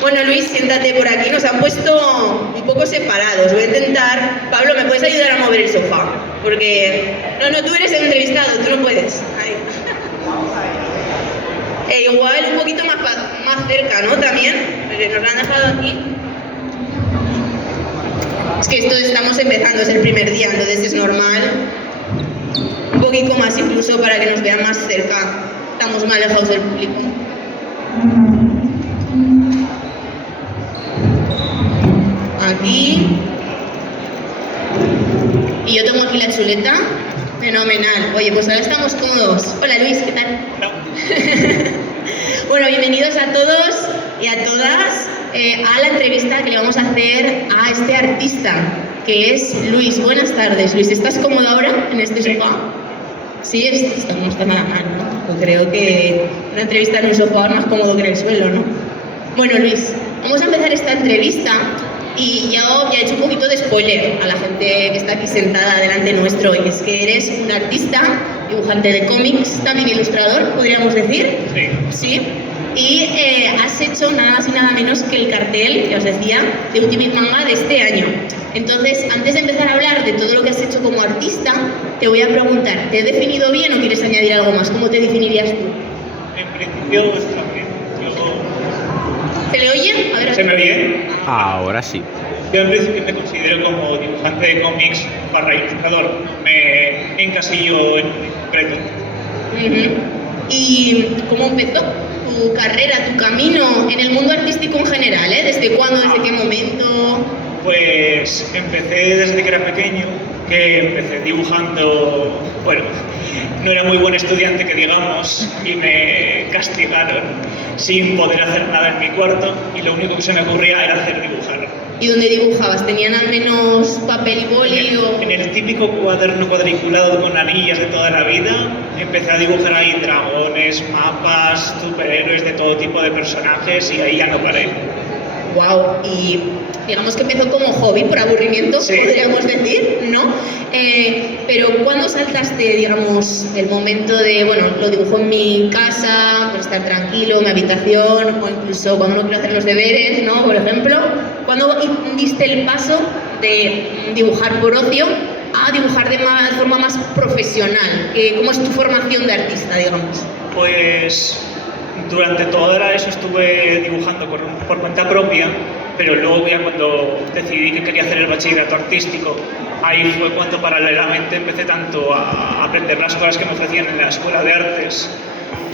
Bueno, Luis, siéntate por aquí. Nos han puesto un poco separados. Voy a intentar... Pablo, ¿me puedes ayudar a mover el sofá? Porque... No, tú eres el entrevistado, tú no puedes. Ahí. Igual un poquito más cerca, ¿no? También, porque nos lo han dejado aquí. Es que esto estamos empezando, es el primer día, entonces es normal. Un poquito más incluso para que nos vean más cerca. Estamos más alejados del público. Aquí. Y yo tengo aquí la chuleta. Fenomenal. Oye, pues ahora estamos cómodos. Hola Luis, ¿qué tal? No. Bueno, bienvenidos a todos y a todas a la entrevista que le vamos a hacer a este artista, que es Luis. Buenas tardes, Luis. ¿Estás cómodo ahora en este sofá? Sí, no está nada mal, ¿no? Yo creo que una entrevista en un sofá es más cómodo que en el suelo, ¿no? Bueno, Luis, vamos a empezar esta entrevista y ya he hecho un poquito de spoiler a la gente que está aquí sentada delante nuestro, y es que eres un artista, dibujante de cómics, también ilustrador, podríamos decir. Sí. Sí. Y has hecho nada más y nada menos que el cartel, que os decía, de Ultimate Manga de este año. Entonces, antes de empezar a hablar de todo lo que has hecho como artista, te voy a preguntar, ¿te he definido bien o quieres añadir algo más? ¿Cómo te definirías tú? En principio está bien. ¿Se le oye? A ver, ¿Se me oye? Ahora sí. Yo en principio me considero como dibujante de cómics / ilustrador. Me encasillo en concreto. ¿Y cómo empezó tu carrera, tu camino en el mundo artístico en general? ¿Desde cuándo, desde qué momento? Pues empecé desde que era pequeño, que empecé dibujando, bueno, no era muy buen estudiante que digamos, y me castigaron sin poder hacer nada en mi cuarto, y lo único que se me ocurría era hacer dibujar. ¿Y dónde dibujabas? ¿Tenían al menos papel y boli o...? En el típico cuaderno cuadriculado con anillas de toda la vida, empecé a dibujar ahí dragones, mapas, superhéroes de todo tipo de personajes, y ahí ya no paré. Wow, y digamos que empezó como hobby, por aburrimiento, sí, podríamos decir, ¿no? Pero ¿cuándo saltaste, digamos, el momento de, bueno, lo dibujo en mi casa, por estar tranquilo, en mi habitación, o incluso cuando no quiero hacer los deberes, ¿no? Por ejemplo, ¿cuándo diste el paso de dibujar por ocio a dibujar de forma más profesional? ¿Cómo es tu formación de artista, digamos? Pues durante toda eso estuve dibujando por cuenta propia, pero luego ya cuando decidí que quería hacer el bachillerato artístico, ahí fue cuando paralelamente empecé tanto a aprender las cosas que me ofrecían en la escuela de artes,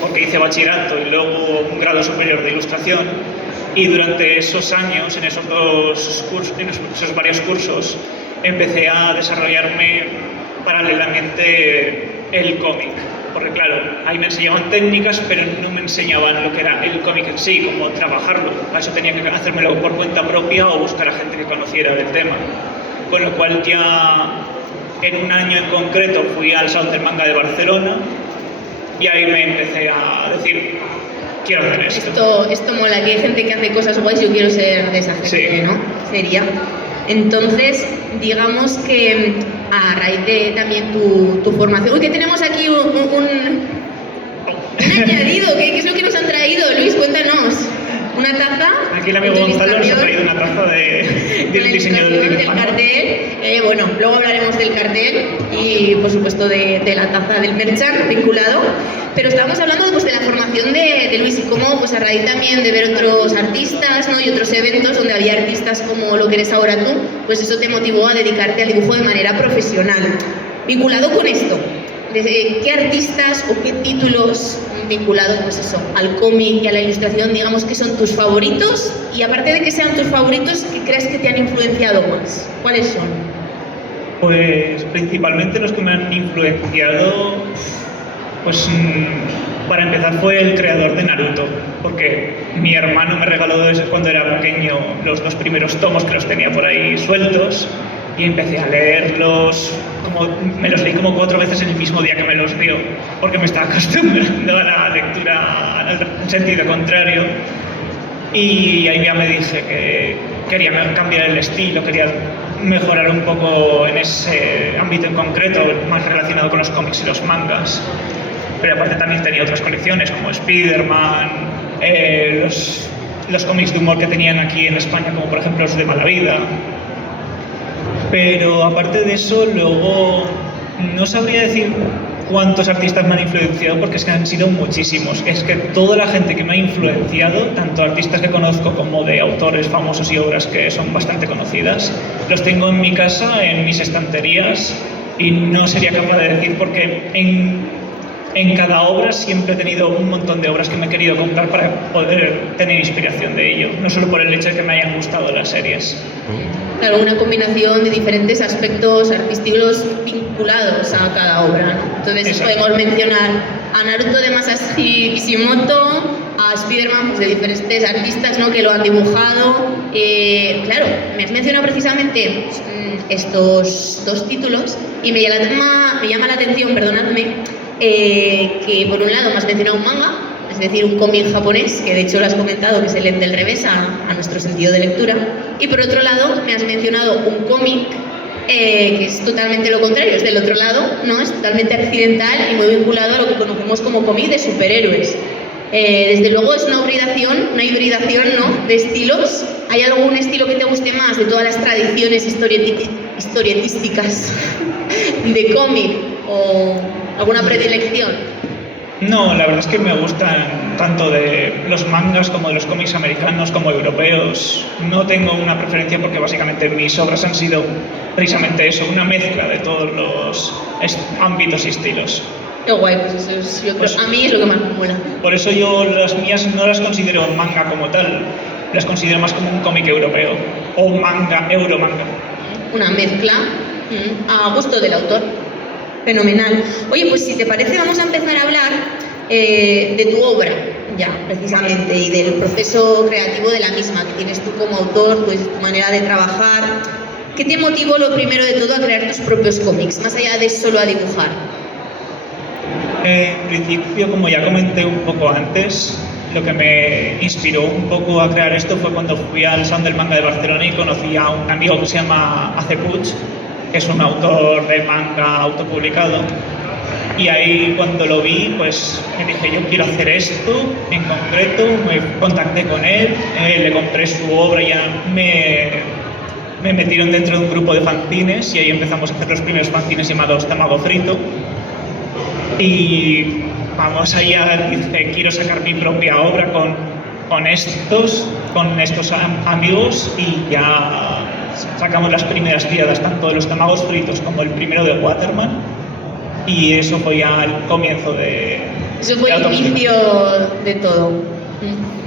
porque hice bachillerato y luego un grado superior de ilustración, y durante esos años, en esos varios cursos, empecé a desarrollarme paralelamente el cómic. Porque claro, ahí me enseñaban técnicas, pero no me enseñaban lo que era el cómic en sí, cómo trabajarlo. A eso tenía que hacérmelo por cuenta propia o buscar a gente que conociera del tema. Con lo cual ya en un año en concreto fui al Salón del Manga de Barcelona y ahí me empecé a decir, quiero hacer esto. Esto mola, que hay gente que hace cosas guays, yo quiero ser de esa gente, sí, ¿no? Sería. Entonces, digamos que a raíz de también tu formación... Uy, que tenemos aquí un añadido. ¿Qué es lo que nos han traído, Luis? Cuéntanos. ¿Una taza? Aquí el amigo Gonzalo nos ha traído una taza del diseñador del cartel. Bueno, luego hablaremos del cartel y, por supuesto, de la taza del merchan vinculado. Pero estábamos hablando pues, de la formación de Luis y cómo, pues, a raíz también de ver otros artistas, ¿no? Y otros eventos donde había artistas como lo que eres ahora tú, pues eso te motivó a dedicarte al dibujo de manera profesional. Vinculado con esto, ¿qué artistas o qué títulos vinculados, pues eso, al cómic y a la ilustración, digamos que son tus favoritos? Y aparte de que sean tus favoritos, ¿qué crees que te han influenciado más? ¿Cuáles son? Pues principalmente los que me han influenciado, pues para empezar fue el creador de Naruto, porque mi hermano me regaló desde cuando era pequeño los 2 primeros tomos, que los tenía por ahí sueltos, y empecé a leerlos, me los leí como 4 veces en el mismo día que me los dio, porque me estaba acostumbrando a la lectura en sentido contrario, y ahí ya me dije que quería cambiar el estilo, quería mejorar un poco en ese ámbito en concreto, más relacionado con los cómics y los mangas. Pero aparte también tenía otras colecciones como Spider-Man, los cómics de humor que tenían aquí en España, como por ejemplo los de Malavida. Pero aparte de eso, luego no sabría decir cuántos artistas me han influenciado, porque es que han sido muchísimos. Es que toda la gente que me ha influenciado, tanto artistas que conozco como de autores famosos y obras que son bastante conocidas, los tengo en mi casa, en mis estanterías, y no sería capaz de decir porque en cada obra siempre he tenido un montón de obras que me he querido comprar para poder tener inspiración de ello, no solo por el hecho de que me hayan gustado las series. Claro, una combinación de diferentes aspectos artísticos vinculados a cada obra, ¿no? Entonces Exacto. podemos mencionar a Naruto de Masashi Kishimoto, a Spider-Man pues, de diferentes artistas, ¿no? Que lo han dibujado. Claro, me has mencionado precisamente estos dos títulos y me llama la atención, perdonadme, que por un lado me has mencionado un manga, es decir, un cómic japonés, que de hecho lo has comentado, que se lee del revés a nuestro sentido de lectura, y por otro lado me has mencionado un cómic que es totalmente lo contrario, es del otro lado, ¿no? Es totalmente accidental y muy vinculado a lo que conocemos como cómic de superhéroes. Desde luego es una hibridación, ¿no? De estilos. ¿Hay algún estilo que te guste más de todas las tradiciones historietísticas de cómic o alguna predilección? No, la verdad es que me gustan tanto de los mangas como de los cómics americanos como europeos. No tengo una preferencia porque básicamente mis obras han sido precisamente eso, una mezcla de todos los ámbitos y estilos. Qué guay, pues eso es, yo creo, a mí es lo que más me mola. Por eso yo las mías no las considero manga como tal, las considero más como un cómic europeo o manga, euromanga. Una mezcla a gusto del autor. Fenomenal. Oye, pues si te parece vamos a empezar a hablar de tu obra, ya, precisamente, y del proceso creativo de la misma, que tienes tú como autor, pues tu manera de trabajar. ¿Qué te motivó lo primero de todo a crear tus propios cómics, más allá de solo a dibujar? En principio, como ya comenté un poco antes, lo que me inspiró un poco a crear esto fue cuando fui al Salón del Manga de Barcelona y conocí a un amigo que se llama Ace Puig, que es un autor de manga autopublicado. Y ahí cuando lo vi, pues me dije, yo quiero hacer esto en concreto, me contacté con él, le compré su obra y ya me metieron dentro de un grupo de fanzines y ahí empezamos a hacer los primeros fanzines llamados Tamago Frito. Y vamos allá, dije, quiero sacar mi propia obra con estos amigos y ya sacamos las primeras tiradas, tanto de los Tamagos Fritos como el primero de Waterman, y eso fue ya el comienzo de... Eso fue el inicio de todo.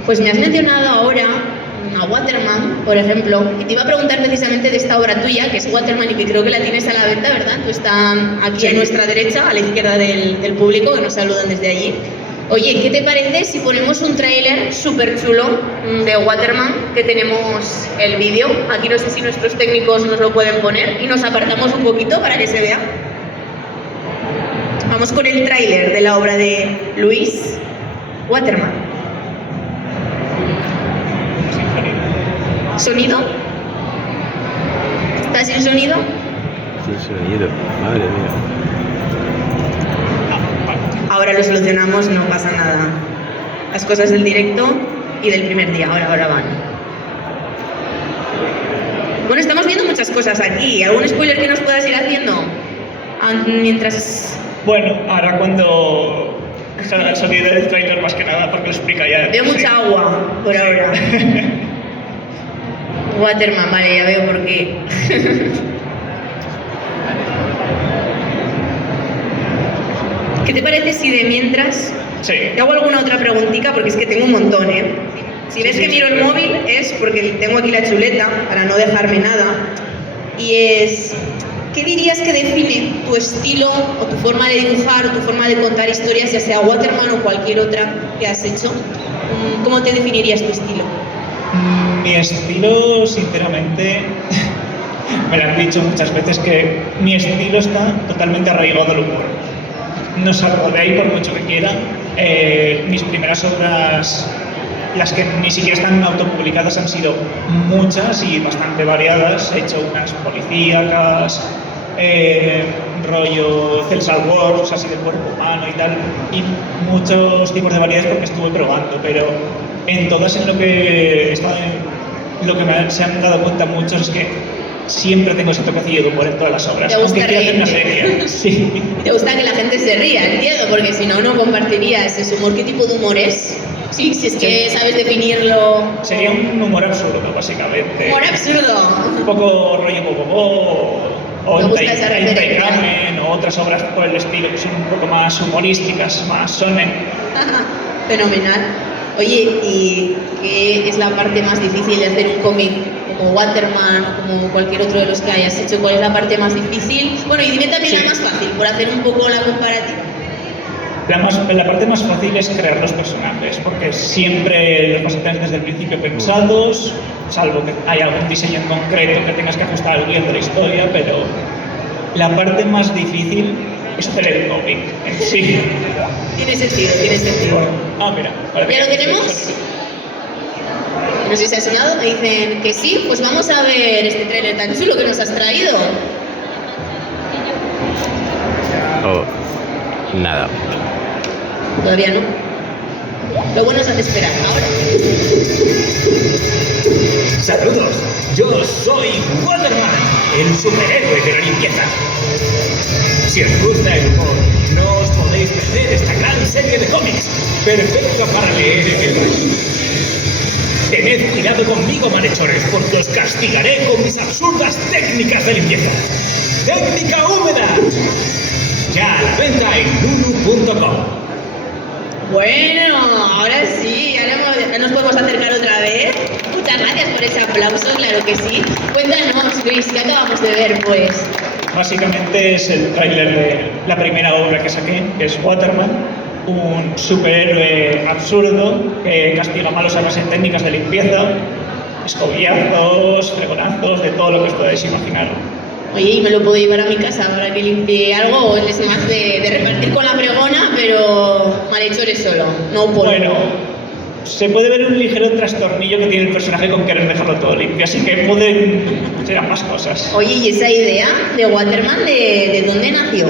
Pues me has mencionado ahora a Waterman, por ejemplo, y te iba a preguntar precisamente de esta obra tuya, que es Waterman, y que creo que la tienes a la venta, ¿verdad? Tú estás aquí a nuestra derecha, a la izquierda del público, que nos saludan desde allí. Oye, ¿qué te parece si ponemos un tráiler súper chulo de Waterman, que tenemos el vídeo? Aquí no sé si nuestros técnicos nos lo pueden poner y nos apartamos un poquito para que se vea. Vamos con el tráiler de la obra de Luis Waterman. ¿Sonido? ¿Está sin sonido? Sin sonido, madre mía. Ahora lo solucionamos, no pasa nada. Las cosas del directo y del primer día, ahora van. Bueno, estamos viendo muchas cosas aquí. ¿Algún spoiler que nos puedas ir haciendo? Mientras... Bueno, ahora cuando salga el sonido del trailer más que nada, porque lo explica ya. Veo mucha agua por ahora. Waterman, vale, ya veo por qué. ¿Qué te parece si de mientras Sí. te hago alguna otra preguntita? Porque es que tengo un montón, ¿eh? Si ves Sí, que sí, miro sí. el móvil es porque tengo aquí la chuleta para no dejarme nada. Y es, ¿qué dirías que define tu estilo o tu forma de dibujar o tu forma de contar historias, ya sea Waterman o cualquier otra que has hecho? ¿Cómo te definirías tu estilo? Mi estilo, sinceramente, me lo han dicho muchas veces que mi estilo está totalmente arraigado al humor. No salgo de ahí por mucho que quiera. Mis primeras obras, las que ni siquiera están autopublicadas, han sido muchas y bastante variadas. He hecho unas policíacas, rollo Celsar Wars, así de cuerpo humano y tal, y muchos tipos de variedades porque estuve probando, pero en todas en lo que se han dado cuenta muchos es que siempre tengo ese toquecillo de humor en todas las obras. ¿Te gusta aunque quiera hacer una reírte? serie. Sí. ¿Te gusta que la gente se ría? Entiendo, porque si no, no compartirías ese humor. ¿Qué tipo de humor es? Sí, si es que sabes definirlo. Sería un humor absurdo, básicamente. Humor absurdo. Un poco rollo Bobobó o Me gusta esa Entei referencia. Kamen o otras obras por el estilo que son un poco más humorísticas, más sonen. Fenomenal. Oye, ¿y qué es la parte más difícil de hacer un cómic como Waterman o como cualquier otro de los que hayas hecho? ¿Cuál es la parte más difícil? Bueno, y dime también Sí. la más fácil, por hacer un poco la comparativa. La parte más fácil es crear los personajes, porque siempre los vas a tener desde el principio pensados, salvo que haya algún diseño en concreto que tengas que ajustar al guión de la historia, pero la parte más difícil es hacer el cómic en sí. Tiene sentido, tiene sentido. Ah, mira. vale. ¿Ya lo tenemos? No sé si ha sonado, me dicen que sí, pues vamos a ver este tráiler tan chulo que nos has traído. Oh, nada. Todavía no. Lo bueno es hacer esperar ahora. Saludos, yo soy Waterman, el superhéroe de la limpieza. Si os gusta el humor, no os podéis perder esta gran serie de cómics, perfecta para leer en el baño. Tened cuidado conmigo, malhechores, porque os castigaré con mis absurdas técnicas de limpieza. ¡Técnica húmeda! Ya a la venta en lulu.com. Bueno, ahora sí, ahora nos podemos acercar otra vez. Muchas gracias por ese aplauso, claro que sí. Cuéntanos, Luis, ¿qué acabamos de ver, pues? Básicamente es el tráiler de la primera obra que saqué, que es Waterman, un superhéroe absurdo que castiga malos a base de técnicas de limpieza, escobillazos, fregonazos, de todo lo que os podáis imaginar. Oye, ¿y me lo puedo llevar a mi casa para que limpie algo? ¿O es más de repartir con la fregona, pero malhechores solo, no polvo? Bueno, se puede ver un ligero trastornillo que tiene el personaje con querer dejarlo todo limpio, así que pueden ser ambas cosas. Oye, ¿y esa idea de Waterman, de dónde nació?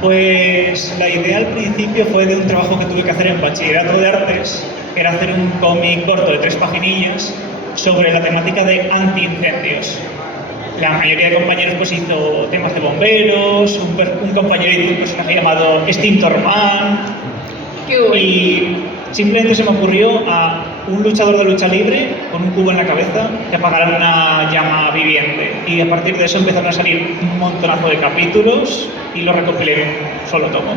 Pues la idea al principio fue de un trabajo que tuve que hacer en bachillerato de artes, que era hacer un cómic corto de 3 paginillas sobre la temática de antiincendios. La mayoría de compañeros pues hizo temas de bomberos, un compañero hizo un personaje llamado Extintor Man, Qué bueno. y simplemente se me ocurrió a un luchador de lucha libre con un cubo en la cabeza que apagara una llama viviente. Y a partir de eso empezaron a salir un montonazo de capítulos y lo recopilé en un solo tomo.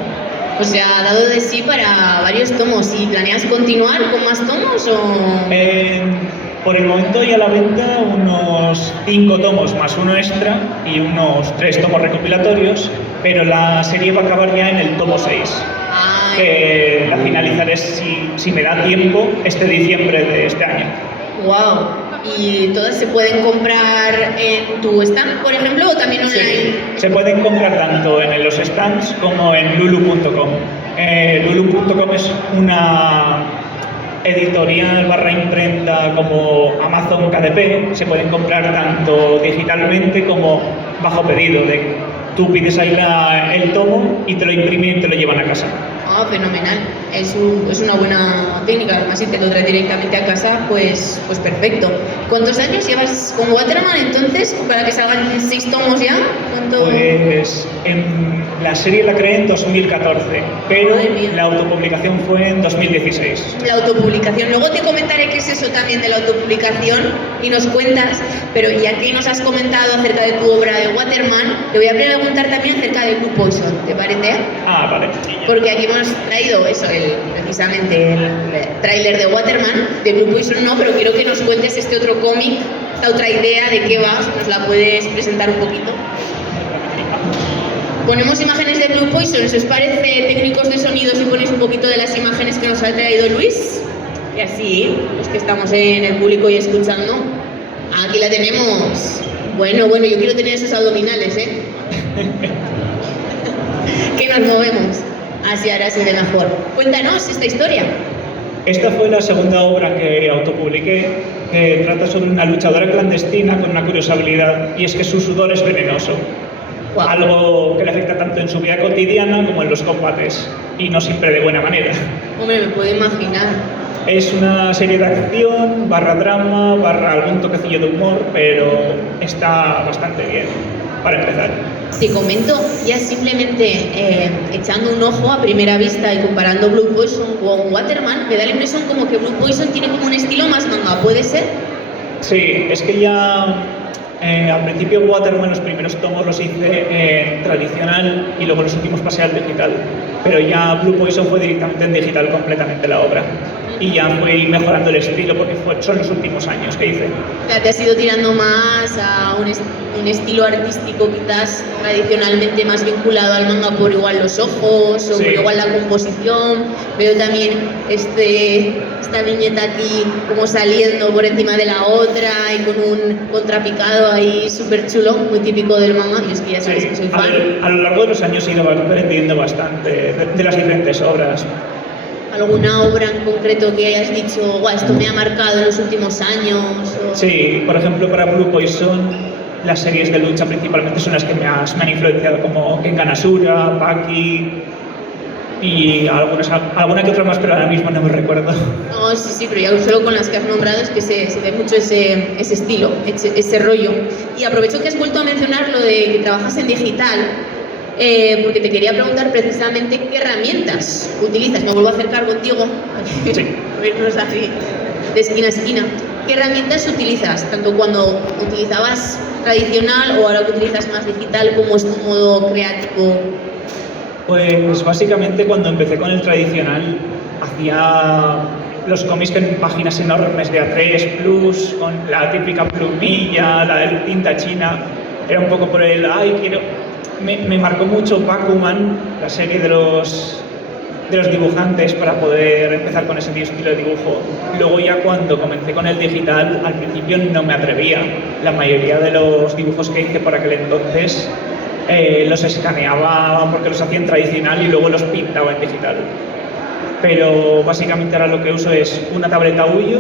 O sea, ha dado de sí para varios tomos. ¿Y planeas continuar con más tomos o...? Por el momento hay a la venta unos 5 tomos más uno extra y unos 3 tomos recopilatorios, pero la serie va a acabar ya en el tomo 6. Ay, Que la finalizaré si me da tiempo este diciembre de este año. wow. ¿Y todas se pueden comprar en tu stand, por ejemplo, o también online? Sí, se pueden comprar tanto en los stands como en lulu.com. Lulu.com es una editorial / imprenta como Amazon KDP. Se pueden comprar tanto digitalmente como bajo pedido. Tú pides ahí el tomo y te lo imprimen y te lo llevan a casa. Ah, fenomenal. Es una buena técnica. Además, si te lo traes directamente a casa, pues perfecto. ¿Cuántos años llevas con Waterman entonces? Para que salgan 6 tomos ya. ¿Cuánto? Pues la serie la creé en 2014, pero Madre mía. la autopublicación fue en 2016. La autopublicación. Luego te comentaré qué es eso también de la autopublicación y nos cuentas, pero ya que nos has comentado acerca de tu obra de Waterman, te voy a preguntar también acerca de Blue Poison, ¿te parece? Ah, vale. Porque aquí hemos traído eso, precisamente el tráiler de Waterman, de Blue Poison no, pero quiero que nos cuentes este otro cómic, esta otra idea de qué va, ¿nos la puedes presentar un poquito? Ponemos imágenes de Blue Poison, si os parece, técnicos de sonido, si ponéis un poquito de las imágenes que nos ha traído Luis. Y así, los que estamos en el público y escuchando. Aquí la tenemos. Bueno, yo quiero tener esos abdominales, ¿eh? Que nos movemos. Así ahora se ve mejor. Cuéntanos esta historia. Esta fue la segunda obra que autopubliqué, que trata sobre una luchadora clandestina con una curiosa habilidad, y es que su sudor es venenoso. Guau. Algo que le afecta tanto en su vida cotidiana como en los combates, y no siempre de buena manera. Hombre, me puedo imaginar. Es una serie de acción, barra drama, barra algún toquecillo de humor, pero está bastante bien para empezar. Te comento, ya simplemente echando un ojo a primera vista y comparando Blue Poison con Waterman, me da la impresión como que Blue Poison tiene como un estilo más manga, ¿puede ser? Sí, es que ya al principio Waterman los primeros tomos los hice en tradicional y luego los últimos pasé al digital, pero ya Blue Poison fue directamente en digital completamente la obra y ya fui mejorando el estilo porque son los últimos años que hice. O sea, te has ido tirando más a un estilo artístico quizás tradicionalmente más vinculado al manga por igual los ojos o Sí. por igual la composición. Veo también esta viñeta aquí como saliendo por encima de la otra y con un contrapicado ahí súper chulo, muy típico del manga, y es que ya sabes Sí, que soy fan. a lo largo de los años he ido aprendiendo bastante de las diferentes obras. ¿Alguna obra en concreto que hayas dicho, guau, esto me ha marcado en los últimos años? O... Sí, por ejemplo, para Blue Poison, las series de lucha principalmente son las que me han influenciado, como Kengan Ashura, Baki y alguna que otra más, pero ahora mismo no me recuerdo. No, sí, pero ya solo con las que has nombrado es que se ve mucho ese estilo, ese rollo. Y aprovecho que has vuelto a mencionar lo de que trabajas en digital, porque te quería preguntar precisamente qué herramientas utilizas. Me vuelvo a acercar contigo, Sí. vernos así de esquina a esquina. ¿Qué herramientas utilizas? Tanto cuando utilizabas tradicional o ahora que utilizas más digital, ¿cómo es tu modo creativo? Pues básicamente cuando empecé con el tradicional hacía los cómics en páginas enormes de A3 Plus, con la típica plumilla, la del tinta china. Era un poco por el, me marcó mucho Bakuman, la serie de los dibujantes, para poder empezar con ese estilo de dibujo. Luego ya cuando comencé con el digital, al principio no me atrevía. La mayoría de los dibujos que hice por aquel entonces los escaneaba porque los hacía en tradicional y luego los pintaba en digital. Pero básicamente ahora lo que uso es una tableta Uyo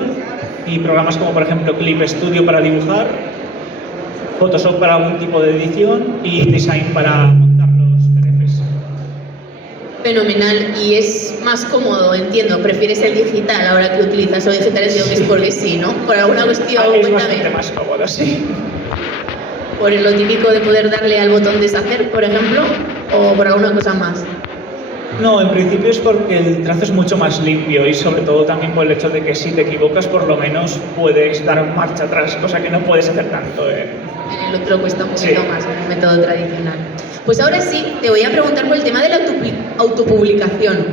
y programas como por ejemplo Clip Studio para dibujar, Photoshop para algún tipo de edición y Design para montar los PDFs. Fenomenal, y es más cómodo, entiendo, prefieres el digital ahora que utilizas o digital, es porque sí, ¿no? Por alguna cuestión, Es cuéntame. bastante más cómodo, sí. Por lo típico de poder darle al botón deshacer, por ejemplo, o por alguna cosa más. No, en principio es porque el trazo es mucho más limpio y sobre todo también por el hecho de que si te equivocas por lo menos puedes dar marcha atrás, cosa que no puedes hacer tanto. En el otro cuesta un poquito Sí. más, en el método tradicional. Pues ahora sí, te voy a preguntar por el tema de la autopublicación.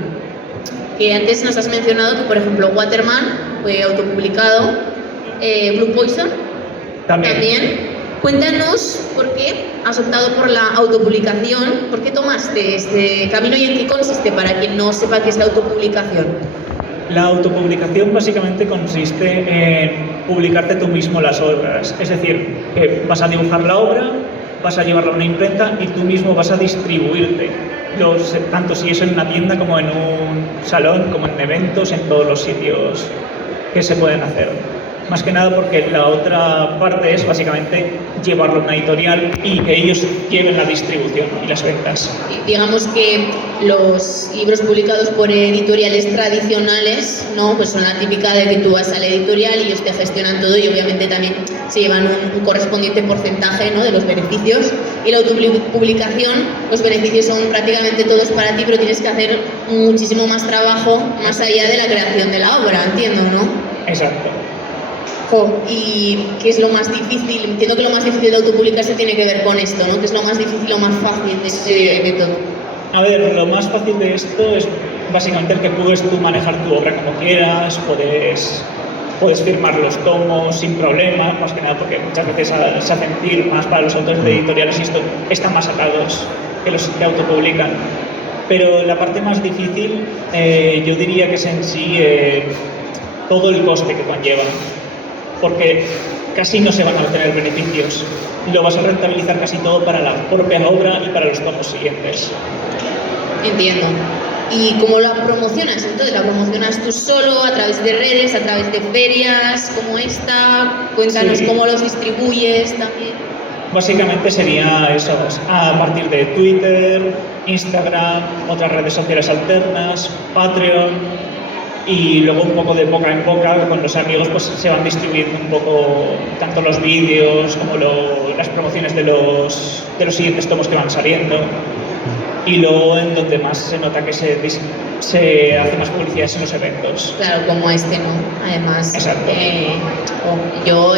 Que antes nos has mencionado que, por ejemplo, Waterman fue autopublicado, Blue Poison también. Cuéntanos por qué has optado por la autopublicación, por qué tomaste este camino y en qué consiste para quien no sepa qué es la autopublicación. La autopublicación básicamente consiste en publicarte tú mismo las obras, es decir, que vas a dibujar la obra, vas a llevarla a una imprenta y tú mismo vas a distribuirte, tanto si es en una tienda como en un salón, como en eventos, en todos los sitios que se pueden hacer. Más que nada porque la otra parte es básicamente llevarlo a una editorial y que ellos lleven la distribución y las ventas. Digamos que los libros publicados por editoriales tradicionales, ¿no? Pues son la típica de que tú vas a la editorial y ellos te gestionan todo y obviamente también se llevan un correspondiente porcentaje, ¿no? De los beneficios. Y la autopublicación, los beneficios son prácticamente todos para ti, pero tienes que hacer muchísimo más trabajo más allá de la creación de la obra, entiendo, ¿no? Exacto. ¿Y qué es lo más difícil? Entiendo que lo más difícil de autopublicarse tiene que ver con esto, ¿no? ¿Qué es lo más difícil, lo más fácil de todo? A ver, lo más fácil de esto es básicamente el que puedes tú manejar tu obra como quieras, puedes firmar los tomos sin problema, más que nada porque muchas veces se hacen firmas para los autores de editoriales y esto están más atados que los que autopublican. Pero la parte más difícil yo diría que es en sí todo el coste que conlleva, porque casi no se van a obtener beneficios. Lo vas a rentabilizar casi todo para la propia obra y para los tomos siguientes. Entiendo. ¿Y cómo la promocionas? Entonces, ¿la promocionas tú solo, a través de redes, a través de ferias como esta? Cuéntanos Sí. cómo los distribuyes también. Básicamente sería eso, a partir de Twitter, Instagram, otras redes sociales alternas, Patreon y luego un poco de boca en boca con los amigos pues se van distribuyendo un poco tanto los vídeos como las promociones de los siguientes tomos que van saliendo, y luego en donde más se nota que se hace más publicidad es en los eventos. Claro, como este, ¿no? Además, Exacto. yo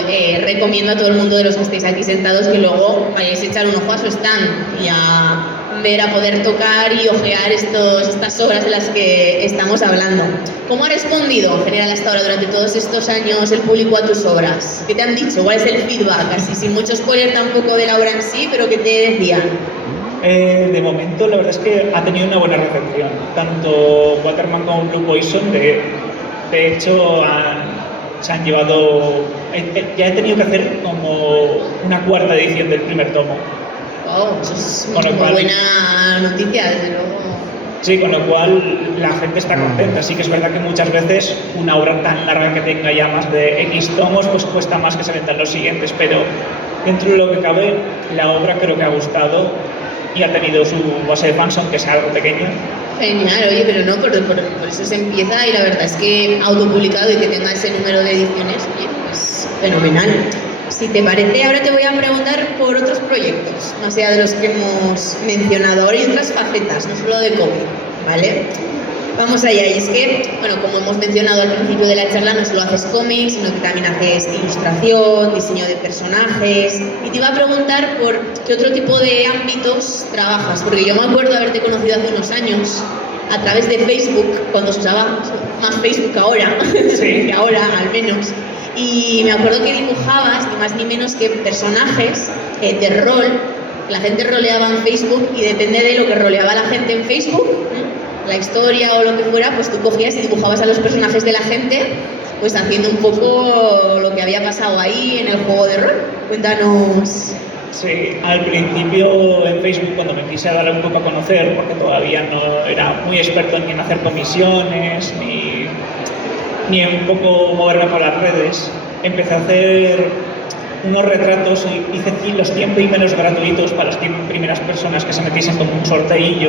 recomiendo a todo el mundo de los que estéis aquí sentados que luego vayáis a echar un ojo a su stand y a ver, a poder tocar y ojear estas obras de las que estamos hablando. ¿Cómo ha respondido en general hasta ahora durante todos estos años el público a tus obras? ¿Qué te han dicho? ¿Cuál es el feedback? Así sin mucho spoiler tampoco de la obra en sí, pero ¿qué te decían? De momento la verdad es que ha tenido una buena recepción, tanto Waterman como Blue Poison, de hecho se han llevado, ya he tenido que hacer como una cuarta edición del primer tomo. Oh, eso es Con lo muy cual- buena noticia, desde luego. Sí, con lo cual la gente está contenta. Sí que es verdad que muchas veces una obra tan larga que tenga ya más de X tomos, pues cuesta más que se vendan los siguientes, pero dentro de lo que cabe, la obra creo que ha gustado y ha tenido su base de fans, aunque sea algo pequeña. Genial, oye, pero no, por eso se empieza, y la verdad es que autopublicado y que tenga ese número de ediciones, oye, pues fenomenal. Si te parece, ahora te voy a preguntar por otros proyectos, más allá de los que hemos mencionado ahora, y otras facetas, no solo de cómic, ¿vale? Vamos allá, y es que, bueno, como hemos mencionado al principio de la charla, no solo haces cómics, sino que también haces ilustración, diseño de personajes, y te iba a preguntar por qué otro tipo de ámbitos trabajas, porque yo me acuerdo haberte conocido hace unos años a través de Facebook, cuando se usaba más Facebook ahora, Sí. que ahora al menos, y me acuerdo que dibujabas ni más ni menos que personajes de rol. La gente roleaba en Facebook y depende de lo que roleaba la gente en Facebook, la historia o lo que fuera, pues tú cogías y dibujabas a los personajes de la gente, pues haciendo un poco lo que había pasado ahí en el juego de rol. Cuéntanos. Sí, al principio en Facebook, cuando me quise dar un poco a conocer, porque todavía no era muy experto ni en hacer comisiones, ni en un poco moverme por las redes, empecé a hacer unos retratos, hice los 100 primeros gratuitos para las 100 primeras personas que se metiesen como un sorteillo,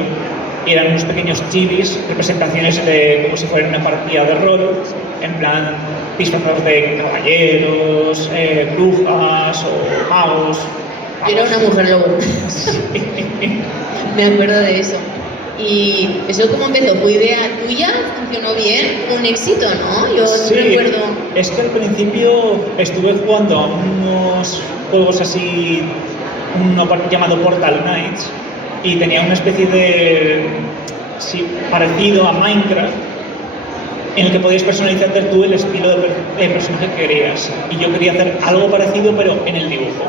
y eran unos pequeños chivis, representaciones de como si fuera una partida de rol, en plan disfrazados de caballeros, brujas o magos. Yo era una mujer lobo. Me acuerdo de eso. ¿Y eso cómo empezó? ¿Fue idea tuya? ¿Funcionó bien? ¿Fue un éxito, no? Yo Sí, recuerdo. es que al principio estuve jugando a unos juegos así, uno llamado Portal Knights, y tenía una especie de parecido a Minecraft, en el que podías personalizarte tú el estilo de personaje que querías. Y yo quería hacer algo parecido, pero en el dibujo.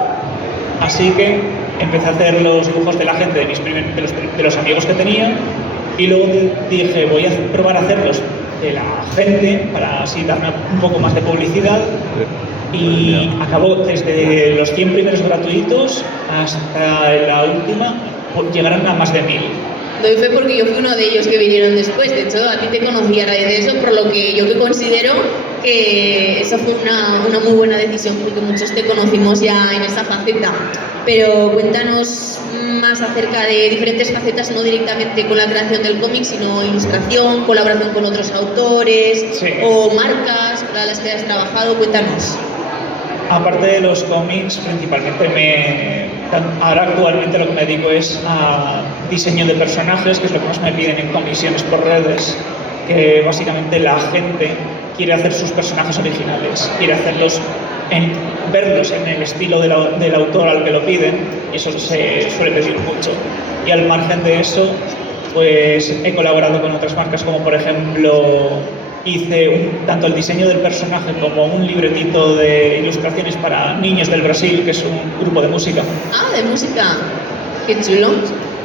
Así que empecé a hacer los dibujos de la gente, de los amigos que tenía, y luego dije, voy a probar a hacerlos de la gente para así darme un poco más de publicidad, y acabó desde los 100 primeros gratuitos hasta la última, llegaron a más de 1000. Doy fe porque yo fui uno de ellos que vinieron después. De hecho, a ti te conocí a raíz de eso, por lo que yo que considero que eso fue una muy buena decisión, porque muchos te conocimos ya en esa faceta. Pero cuéntanos más acerca de diferentes facetas, no directamente con la creación del cómic, sino ilustración, colaboración con otros autores, Sí. o marcas para las que has trabajado. Cuéntanos. Aparte de los cómics, principalmente ahora actualmente lo que me dedico es a diseño de personajes, que es lo que más me piden en comisiones por redes, que básicamente la gente quiere hacer sus personajes originales, quiere verlos en el estilo del autor al que lo piden, y eso se suele pedir mucho. Y al margen de eso, pues he colaborado con otras marcas, como por ejemplo hice tanto el diseño del personaje como un libretito de ilustraciones para niños del Brasil, que es un grupo de música. Ah, de música. Qué chulo.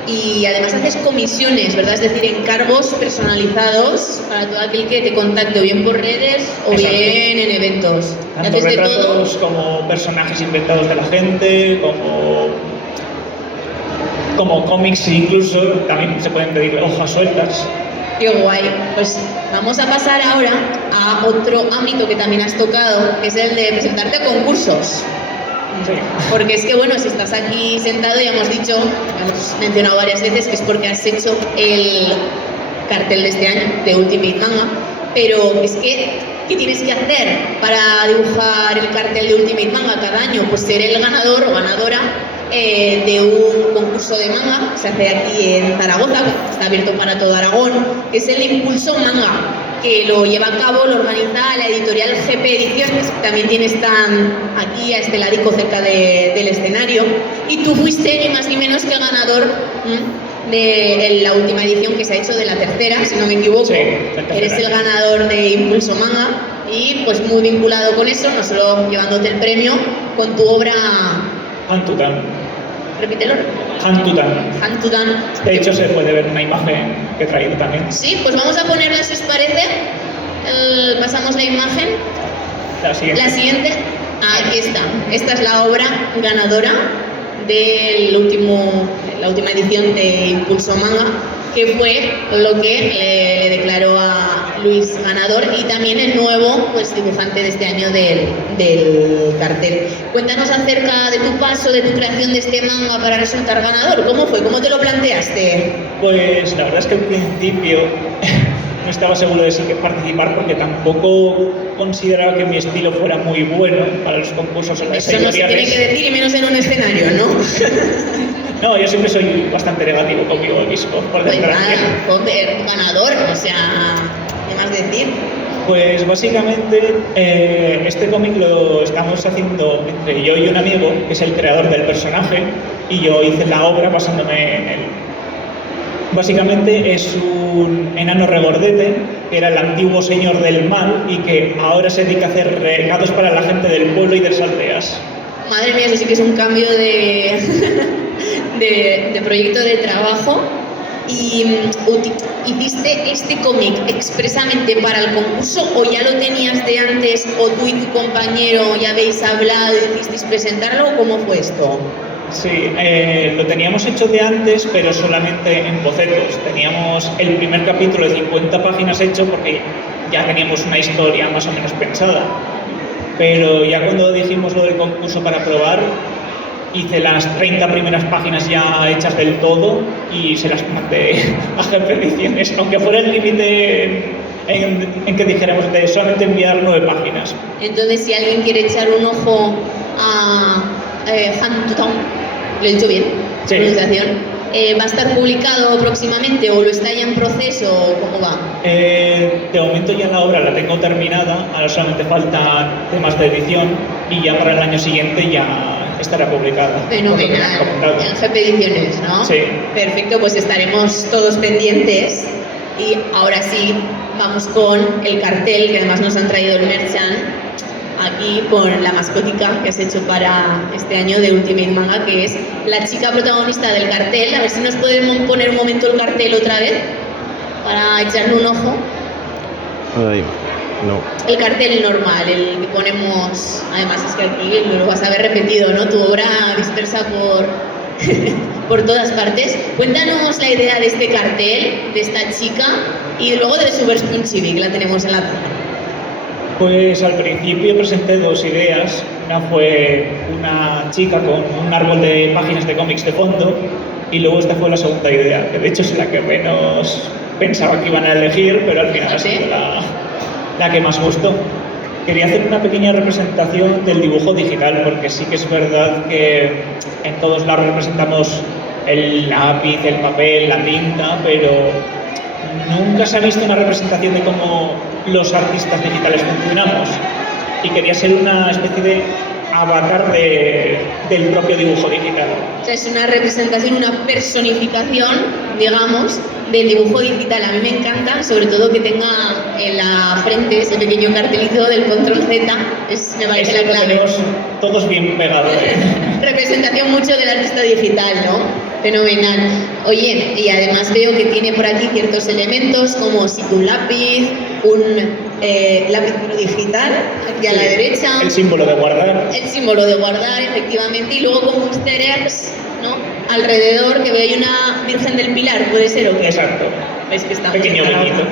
Y además haces comisiones, ¿verdad? Es decir, encargos personalizados para todo aquel que te contacte, o bien por redes o Exacto. bien en eventos. Tanto ¿Haces de todo? retratos como personajes inventados de la gente, como cómics, incluso también se pueden pedir hojas sueltas. Qué guay. Pues vamos a pasar ahora a otro ámbito que también has tocado, que es el de presentarte a concursos. Sí. Porque es que, bueno, si estás aquí sentado, ya hemos dicho, hemos mencionado varias veces que es porque has hecho el cartel de este año de Ultimate Manga, pero es que, ¿qué tienes que hacer para dibujar el cartel de Ultimate Manga cada año? Pues ser el ganador o ganadora de un concurso de manga que se hace aquí en Zaragoza, que está abierto para todo Aragón, que es el Impulso Manga, que lo lleva a cabo, lo organiza la editorial GP Ediciones, que también tiene stand aquí a este ladico cerca del escenario, y tú fuiste ni más ni menos que el ganador de la última edición que se ha hecho, de la tercera, si no me equivoco. Sí, la tercera. Eres el ganador de Impulso Manga y pues muy vinculado con eso, no solo llevándote el premio, con tu obra... Hantutan. Repítelo. Hantutan. Hantutan. De hecho, se puede ver una imagen que he traído también. Sí, pues vamos a ponerla si os parece. Pasamos la imagen. La siguiente. La siguiente. Aquí está. Esta es la obra ganadora de la última edición de Impulso Manga, que fue lo que le declaró a Luis ganador, y también el nuevo pues, dibujante de este año del cartel. Cuéntanos acerca de tu paso, de tu creación de este manga para resultar ganador. ¿Cómo fue? ¿Cómo te lo planteaste? Pues la verdad es que al principio no estaba seguro de si participar, porque tampoco consideraba que mi estilo fuera muy bueno para los concursos en las Eso no se tiene editoriales. que decir, y menos en un escenario, ¿no? No, yo siempre soy bastante negativo conmigo mismo, por Pues desgracia. nada, joder, ganador, o sea, ¿qué más decir? Pues básicamente este cómic lo estamos haciendo entre yo y un amigo, que es el creador del personaje, y yo hice la obra basándome en él. Básicamente es un enano regordete, que era el antiguo señor del mal y que ahora se dedica a hacer regalos para la gente del pueblo y de las aldeas. Madre mía, eso sí que es un cambio de, de proyecto de trabajo. ¿Y hiciste este cómic expresamente para el concurso, o ya lo tenías de antes, o tú y tu compañero ya habéis hablado y decidisteis presentarlo, o cómo fue esto? Sí, lo teníamos hecho de antes, pero solamente en bocetos. Teníamos el primer capítulo de 50 páginas hecho porque ya teníamos una historia más o menos pensada. Pero ya cuando dijimos lo del concurso para probar, hice las 30 primeras páginas ya hechas del todo y se las mandé a GP Ediciones, aunque fuera el límite en que dijéramos de solamente enviar 9 páginas. Entonces, si alguien quiere echar un ojo a Hantutan, lo he dicho bien, Sí. pronunciación, ¿va a estar publicado próximamente o lo está ya en proceso o cómo va? De momento ya la obra la tengo terminada, ahora solamente falta temas de edición y ya para el año siguiente ya estará publicada. Fenomenal, Por lo que me han comentado. en GP Ediciones, ¿no? Sí. Perfecto, pues estaremos todos pendientes. Y ahora sí, vamos con el cartel, que además nos han traído el merchan, aquí con la mascótica que has hecho para este año de Ultimate Manga, que es la chica protagonista del cartel. A ver si nos podemos poner un momento el cartel otra vez, para echarle un ojo. Ay, no. El cartel normal, el que ponemos, además es que aquí lo vas a ver repetido, ¿no? Tu obra dispersa por, por todas partes. Cuéntanos la idea de este cartel, de esta chica, y luego de Super Spoon Chibi, que la tenemos en la tabla. Pues al principio presenté 2 ideas. Una fue una chica con un árbol de páginas de cómics de fondo, y luego esta fue la segunda idea, que de hecho es la que menos pensaba que iban a elegir, pero al final ha sido la que más gustó. Quería hacer una pequeña representación del dibujo digital, porque sí que es verdad que en todos lados representamos el lápiz, el papel, la tinta, pero nunca se ha visto una representación de cómo los artistas digitales funcionamos, y quería ser una especie de avatar del propio dibujo digital. O sea, es una representación, una personificación, digamos, del dibujo digital. A mí me encanta, sobre todo que tenga en la frente ese pequeño cartelito del control Z, me parece Esto la lo clave. tenemos todos bien pegados. Representación mucho del artista digital, ¿no? Fenomenal. Oye, y además veo que tiene por aquí ciertos elementos como si un lápiz, un lápiz digital, aquí a la derecha. El símbolo de guardar. El símbolo de guardar, efectivamente, y luego como easter eggs, ¿no? Alrededor, que veo hay una Virgen del Pilar, ¿puede ser o qué? Exacto. ¿Veis que está Pequeño muy guiñito.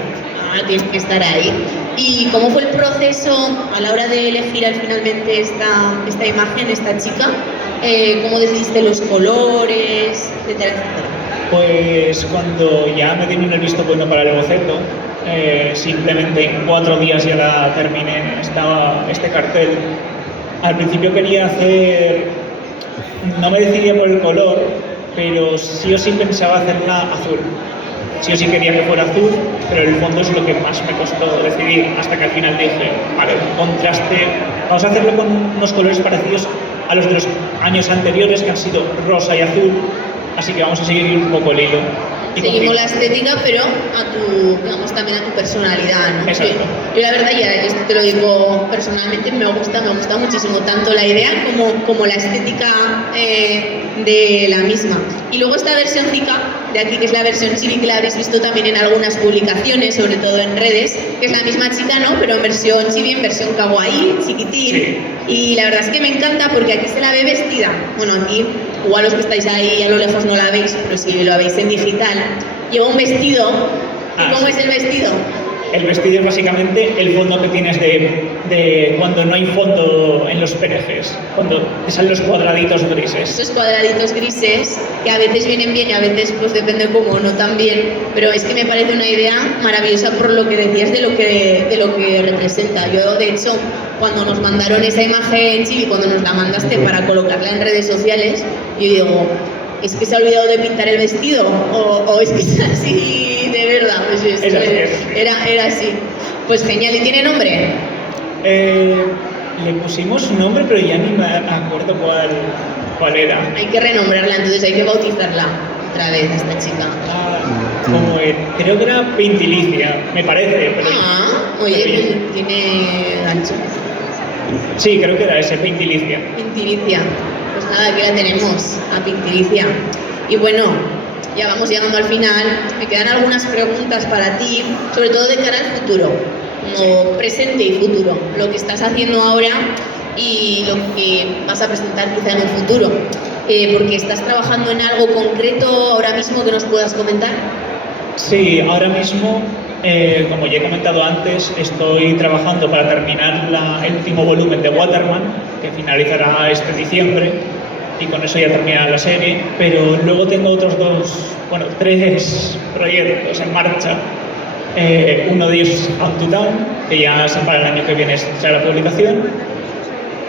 Ah, tienes que estar ahí. ¿Y cómo fue el proceso a la hora de elegir finalmente esta imagen, esta chica? ¿Cómo decidiste los colores, etcétera, etcétera? Pues cuando ya me dieron el visto bueno para el boceto, Simplemente en 4 días ya la terminé, este cartel. Al principio quería hacer, no me decidía por el color, pero sí o sí pensaba hacerla azul. Sí o sí quería que fuera azul, pero el fondo es lo que más me costó decidir, hasta que al final dije, vale, contraste, vamos a hacerlo con unos colores parecidos a los de los años anteriores, que han sido rosa y azul, así que vamos a seguir un poco el hilo. Seguimos la estética, pero digamos, también a tu personalidad, ¿no? Exacto. Yo la verdad, ya esto te lo digo personalmente, me gusta muchísimo tanto la idea como la estética de la misma. Y luego esta versión Zika, de aquí, que es la versión chibi, que la habréis visto también en algunas publicaciones, sobre todo en redes, que es la misma chica, ¿no? Pero en versión chibi, en versión kawaii, chiquitín. Sí. Y la verdad es que me encanta porque aquí se la ve vestida. Bueno, aquí, igual los que estáis ahí a lo lejos no la veis, pero si lo veis en digital, lleva un vestido. ¿Y cómo sí. es el vestido? El vestido es básicamente el fondo que tienes de cuando no hay fondo en los perejes, cuando te salen los cuadraditos grises. Esos cuadraditos grises que a veces vienen bien y a veces pues depende cómo, no tan bien, pero es que me parece una idea maravillosa por lo que decías de lo que representa. Yo, de hecho, cuando nos mandaron esa imagen, Chibi, cuando nos la mandaste para colocarla en redes sociales, yo digo, ¿es que se ha olvidado de pintar el vestido? ¿O es que es así de verdad? Pues esto era así. Pues genial. ¿Y tiene nombre? Le pusimos nombre, pero ya ni me acuerdo cuál era. Hay que renombrarla, entonces hay que bautizarla otra vez, esta chica. Creo que era Pintilicia, me parece. Pero Oye, pues tiene gancho. Sí, creo que era ese, Pintilicia. Pintilicia. Pues nada, aquí la tenemos, a Pintilicia. Y bueno, ya vamos llegando al final. Me quedan algunas preguntas para ti, sobre todo de cara al futuro, como presente y futuro, lo que estás haciendo ahora y lo que vas a presentar quizá en un futuro. Porque estás trabajando en algo concreto ahora mismo que nos puedas comentar. Sí, ahora mismo, como ya he comentado antes, estoy trabajando para terminar el último volumen de Waterman, que finalizará este diciembre, y con eso ya terminará la serie, pero luego tengo otros 3 proyectos en marcha. Uno de ellos es Up to Down, que ya para el año que viene será la publicación.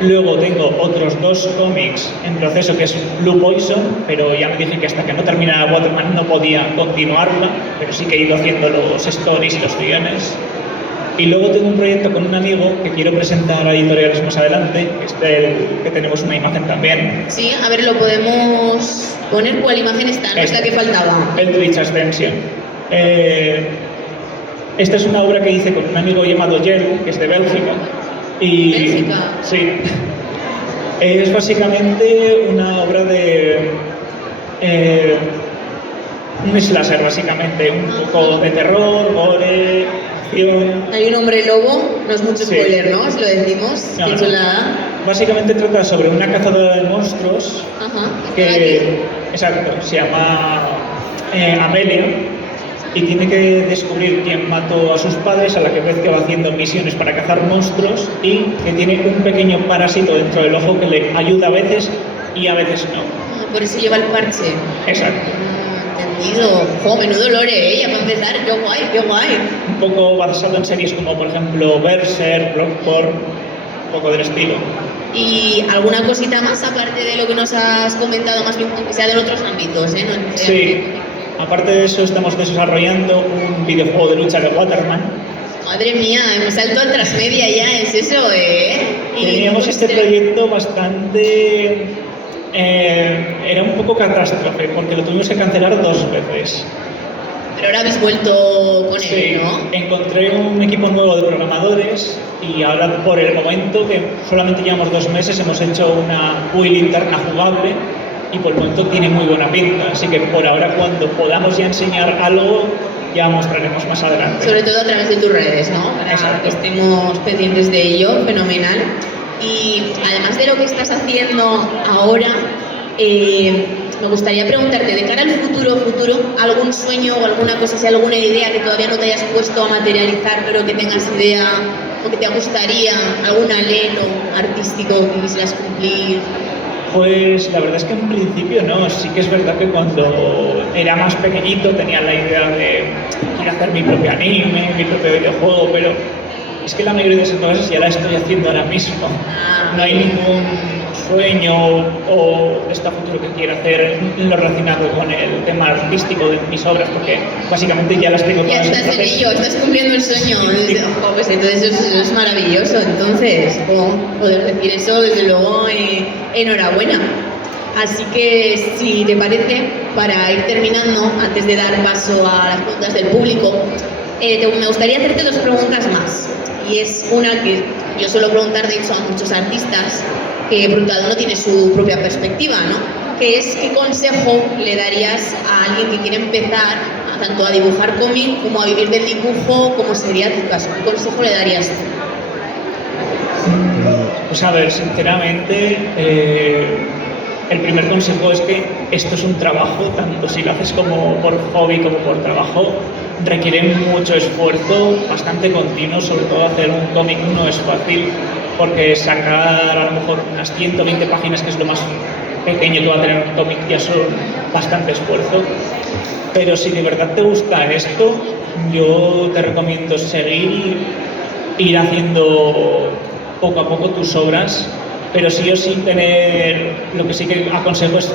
Luego tengo otros 2 cómics en proceso, que es Blue Poison, pero ya me dije que hasta que no terminara Waterman no podía continuarla, pero sí que he ido haciendo los stories y los guiones. Y luego tengo un proyecto con un amigo que quiero presentar a editoriales más adelante, que es que tenemos una imagen también. Sí, a ver, lo podemos poner. ¿Cuál imagen está? No es la que faltaba. El Twitch Ascension. Esta es una obra que hice con un amigo llamado Jero, que es de Bélgica. ¿Bélgica? Sí. Es básicamente una obra de un slasher, básicamente, un poco de terror, gore, acción. Hay un hombre lobo, no es mucho Sí. spoiler, ¿no? Os lo decimos. No, Qué no. chulada. Básicamente trata sobre una cazadora de monstruos Ajá. que, exacto, se llama Amelia, y tiene que descubrir quién mató a sus padres, a la que vez que va haciendo misiones para cazar monstruos, y que tiene un pequeño parásito dentro del ojo que le ayuda a veces y a veces no. Por eso lleva el parche. Exacto. Entendido. Jo, menudo lore, ya para empezar. Qué guay, qué guay. Un poco basado en series como, por ejemplo, Berserk, Bloodborne, un poco del estilo. ¿Y alguna cosita más aparte de lo que nos has comentado, más bien que sea de otros ámbitos, ¿eh? No, Sí. Aparte de eso, estamos desarrollando un videojuego de lucha de Waterman. Madre mía, hemos saltado al transmedia ya, es eso, ¿eh? Teníamos este proyecto bastante... era un poco catástrofe, porque lo tuvimos que cancelar 2 veces. Pero ahora habéis vuelto con Sí, él, ¿no? encontré un equipo nuevo de programadores y ahora por el momento, que solamente llevamos 2 meses, hemos hecho una build interna jugable y por el momento tiene muy buena pinta, así que por ahora cuando podamos ya enseñar algo ya mostraremos más adelante. Sobre todo a través de tus redes, ¿no? Para Exacto. que estemos pendientes de ello, fenomenal. Y además de lo que estás haciendo ahora, me gustaría preguntarte, de cara al futuro, algún sueño o alguna cosa, si alguna idea que todavía no te hayas puesto a materializar, pero que tengas idea o que te gustaría, algún anhelo artístico que quisieras cumplir. Pues la verdad es que en principio no, sí que es verdad que cuando era más pequeñito tenía la idea de quiero hacer mi propio anime, mi propio videojuego, pero es que la mayoría de esas cosas ya la estoy haciendo ahora mismo. No hay ningún sueño o este futuro que quiera hacer lo relacionado con el tema artístico de mis obras, porque básicamente ya las tengo Ya todas. estás en Entonces, ello, estás cumpliendo el sueño. Ojo, pues entonces eso es maravilloso. Entonces, poder decir eso, desde luego, enhorabuena. Así que, si te parece, para ir terminando, antes de dar paso a las preguntas del público, me gustaría hacerte 2 preguntas más. Y es una que yo suelo preguntar, de hecho, a muchos artistas, porque cada uno tiene su propia perspectiva, ¿no? Que es, ¿qué consejo le darías a alguien que quiere empezar tanto a dibujar cómic como a vivir del dibujo, como sería tu caso? ¿Qué consejo le darías tú? Pues a ver, sinceramente, el primer consejo es que esto es un trabajo, tanto si lo haces como por hobby como por trabajo, requiere mucho esfuerzo, bastante continuo, sobre todo hacer un cómic no es fácil, porque sacar a lo mejor unas 120 páginas, que es lo más pequeño que va a tener un cómic, ya son bastante esfuerzo. Pero si de verdad te gusta esto, yo te recomiendo seguir y ir haciendo poco a poco tus obras, pero sí o sí tener, lo que sí que aconsejo es,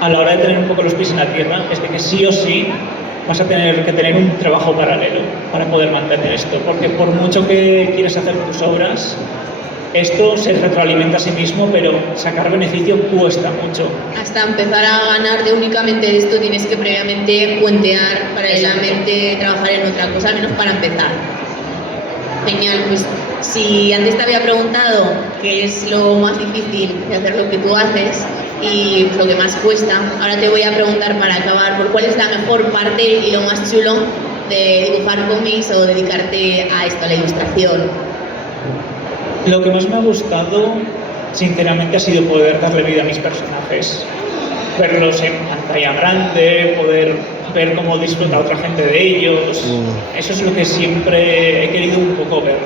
a la hora de tener un poco los pies en la tierra, es de que sí o sí vas a tener que tener un trabajo paralelo para poder mantener esto, porque por mucho que quieras hacer tus obras, esto se retroalimenta a sí mismo, pero sacar beneficio cuesta mucho. Hasta empezar a ganar de únicamente esto, tienes que previamente puentear paralelamente, trabajar en otra cosa, al menos para empezar. Genial, pues si antes te había preguntado qué es lo más difícil de hacer lo que tú haces y lo que más cuesta, ahora te voy a preguntar para acabar por cuál es la mejor parte y lo más chulo de dibujar cómics o dedicarte a esto, a la ilustración. Lo que más me ha gustado, sinceramente, ha sido poder darle vida a mis personajes. Verlos en pantalla grande, poder ver cómo disfruta otra gente de ellos. Eso es lo que siempre he querido un poco ver.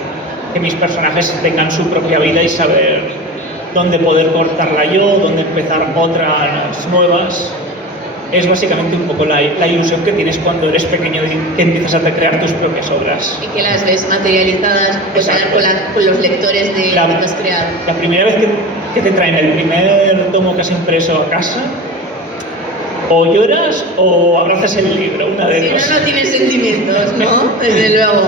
Que mis personajes tengan su propia vida y saber dónde poder cortarla yo, dónde empezar otras nuevas. Es básicamente un poco la ilusión que tienes cuando eres pequeño y que empiezas a crear tus propias obras. Y que las ves materializadas, pues hablar con los lectores de lo que has creado. La primera vez que te traen el primer tomo que has impreso a casa, o lloras o abrazas el libro, una de dos. Si no, no tienes sentimientos, ¿no? Desde luego.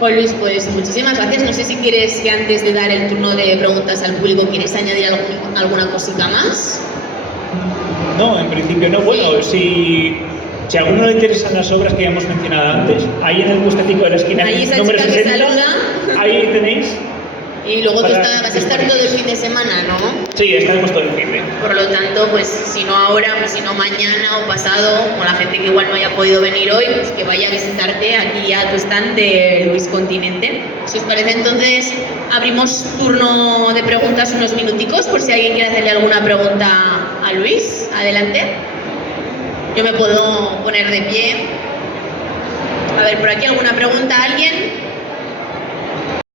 Juan Luis, pues muchísimas gracias. No sé si quieres que antes de dar el turno de preguntas al público, ¿quieres añadir alguna cosita más? No, en principio no. Bueno, si a alguno le interesan las obras que ya hemos mencionado antes, ahí en el puestecico de la esquina, ahí esa número chica que 60, saluda. ahí tenéis. Y luego tú Para vas a estar todo el fin de semana, ¿no? Sí, estaremos todo el fin de. Por lo tanto, pues si no ahora, pues si no mañana o pasado, o la gente que igual no haya podido venir hoy, pues que vaya a visitarte aquí a tu stand de Luis Continente. Si os parece, entonces abrimos turno de preguntas unos minuticos, por si alguien quiere hacerle alguna pregunta a Luis. Adelante. Yo me puedo poner de pie. A ver, por aquí alguna pregunta a alguien.